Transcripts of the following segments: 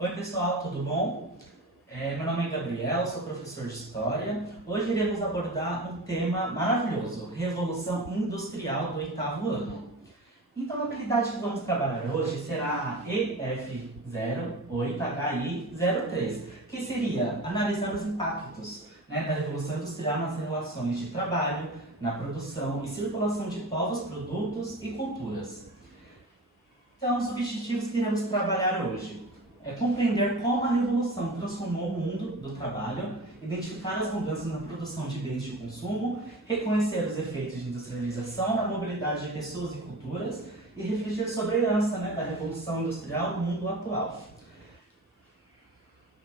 Oi pessoal, tudo bom? Meu nome é Gabriel, sou professor de História. Hoje iremos abordar um tema maravilhoso, Revolução Industrial do oitavo ano. Então a habilidade que vamos trabalhar hoje será a EF08HI03, que seria analisando os impactos, da Revolução Industrial nas relações de trabalho, na produção e circulação de povos, produtos e culturas. Então, os objetivos que iremos trabalhar hoje é compreender como a revolução transformou o mundo do trabalho, identificar as mudanças na produção de bens de consumo, reconhecer os efeitos de industrialização na mobilidade de pessoas e culturas e refletir sobre a herança da revolução industrial no mundo atual.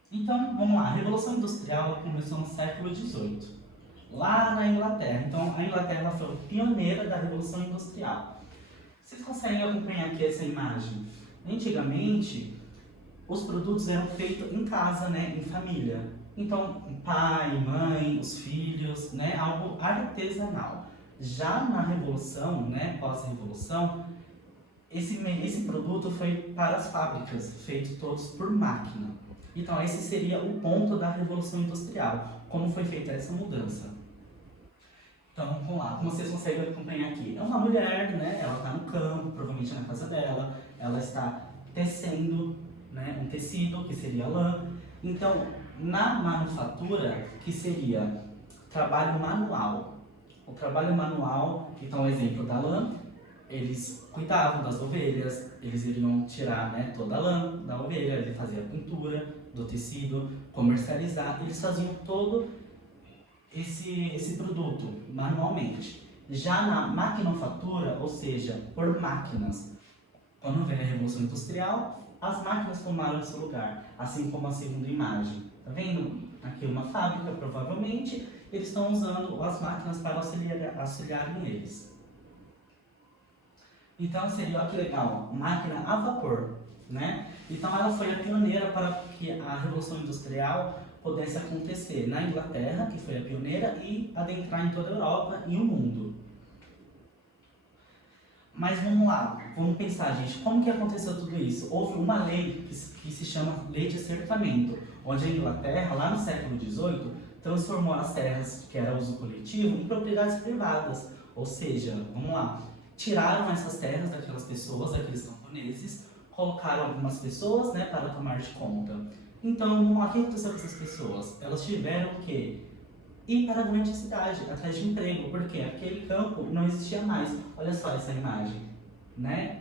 Então, vamos lá. A revolução industrial começou no século XVIII, lá na Inglaterra. Então, a Inglaterra foi pioneira da revolução industrial. Vocês conseguem acompanhar aqui essa imagem? Antigamente, os produtos eram feitos em casa, em família. Então, o pai, mãe, os filhos, algo artesanal. Já na Revolução, pós-Revolução, esse produto foi para as fábricas, feito todos por máquina. Então, esse seria o ponto da Revolução Industrial, como foi feita essa mudança. Então, vamos lá, como vocês conseguem acompanhar aqui. É uma mulher, ela está no campo, provavelmente na casa dela, ela está tecendo um tecido, que seria lã. Então, na manufatura, que seria trabalho manual. O trabalho manual, então, o exemplo da lã, eles cuidavam das ovelhas, eles iriam tirar toda a lã da ovelha, ele fazia a pintura do tecido, comercializar, eles faziam todo esse produto manualmente. Já na maquinofatura, ou seja, por máquinas, quando veio a Revolução Industrial, as máquinas tomaram esse lugar, assim como a segunda imagem. Tá vendo? Aqui uma fábrica, provavelmente, eles estão usando as máquinas para auxiliarem eles. Então seria, olha que legal, máquina a vapor, Então ela foi a pioneira para que a Revolução Industrial pudesse acontecer na Inglaterra, que foi a pioneira, e adentrar em toda a Europa e o mundo. Mas vamos lá, vamos pensar, gente, como que aconteceu tudo isso? Houve uma lei que se chama Lei de Cercamento, onde a Inglaterra, lá no século XVIII, transformou as terras que era uso coletivo em propriedades privadas. Ou seja, vamos lá, tiraram essas terras daquelas pessoas, daqueles camponeses, colocaram algumas pessoas para tomar de conta. Então, o que aconteceu com essas pessoas? Elas tiveram que ir para a grande cidade, atrás de emprego, porque aquele campo não existia mais. Olha só essa imagem,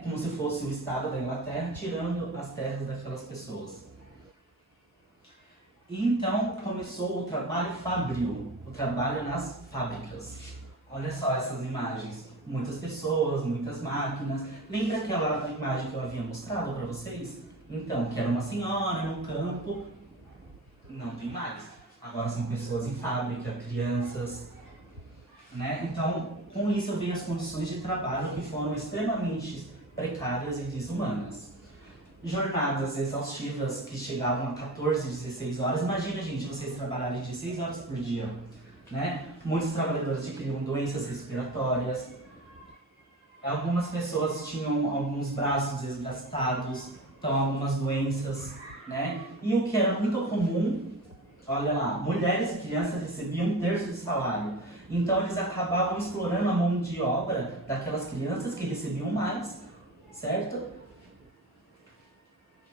Como se fosse o estado da Inglaterra tirando as terras daquelas pessoas. E então começou o trabalho fabril, o trabalho nas fábricas. Olha só essas imagens, muitas pessoas, muitas máquinas. Lembra aquela imagem que eu havia mostrado para vocês? Então, que era uma senhora no campo, não tem mais. Agora são pessoas em fábrica, crianças, Então, com isso vem as condições de trabalho que foram extremamente precárias e desumanas. Jornadas exaustivas que chegavam a 14, 16 horas. Imagina, gente, vocês trabalharem 16 horas por dia, Muitos trabalhadores adquiriam doenças respiratórias. Algumas pessoas tinham alguns braços desgastados, então algumas doenças, E o que era muito comum, olha lá, mulheres e crianças recebiam 1/3 do salário. Então eles acabavam explorando a mão de obra daquelas crianças que recebiam mais, certo?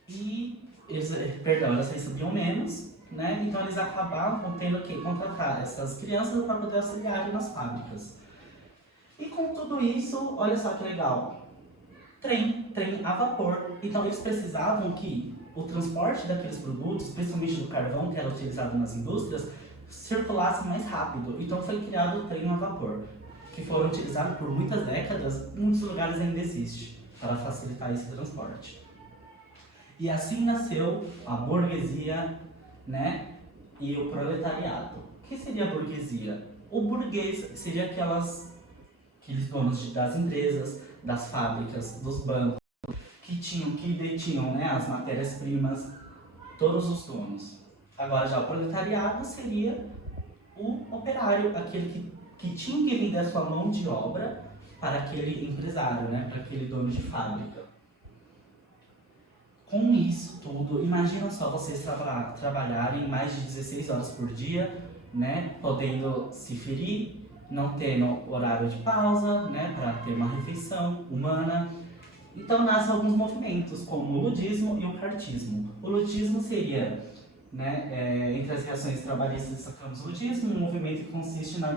E elas recebiam menos, Então eles acabavam tendo que contratar essas crianças para poder auxiliarem nas fábricas. E com tudo isso, olha só que legal, trem a vapor. Então eles precisavam que o transporte daqueles produtos, principalmente do carvão que era utilizado nas indústrias, circulasse mais rápido. Então foi criado o trem a vapor, que foram utilizados por muitas décadas, em muitos lugares ainda existe, para facilitar esse transporte. E assim nasceu a burguesia, e o proletariado. O que seria a burguesia? O burguês seria aqueles donos das empresas, das fábricas, dos bancos, que detinham as matérias-primas, todos os donos. Agora já o proletariado seria o operário, aquele que tinha que vender a sua mão de obra para aquele empresário, para aquele dono de fábrica. Com isso tudo, imagina só vocês trabalharem mais de 16 horas por dia, né, podendo se ferir, não tendo horário de pausa, né, para ter uma refeição humana. Então nascem alguns movimentos, como o ludismo e o cartismo. O ludismo seria, né, entre as reações trabalhistas destacamos o ludismo, um movimento que consiste na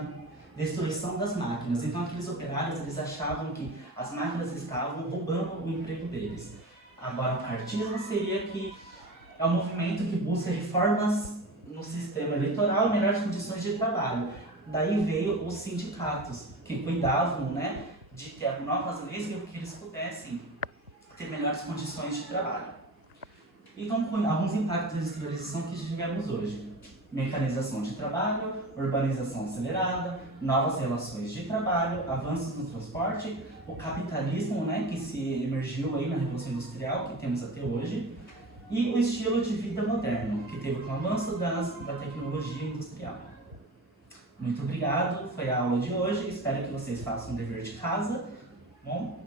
destruição das máquinas. Então aqueles operários eles achavam que as máquinas estavam roubando o emprego deles. Agora, o cartismo seria que é um movimento que busca reformas no sistema eleitoral e melhores condições de trabalho. Daí veio os sindicatos, que cuidavam, né, de ter novas leis para que eles pudessem ter melhores condições de trabalho. Então, com alguns impactos da industrialização que tivemos hoje. Mecanização de trabalho, urbanização acelerada, novas relações de trabalho, avanços no transporte, o capitalismo, né, que se emergiu aí na Revolução Industrial, que temos até hoje, e o estilo de vida moderno, que teve com o avanço da tecnologia industrial. Muito obrigado, foi a aula de hoje, espero que vocês façam o dever de casa. Bom,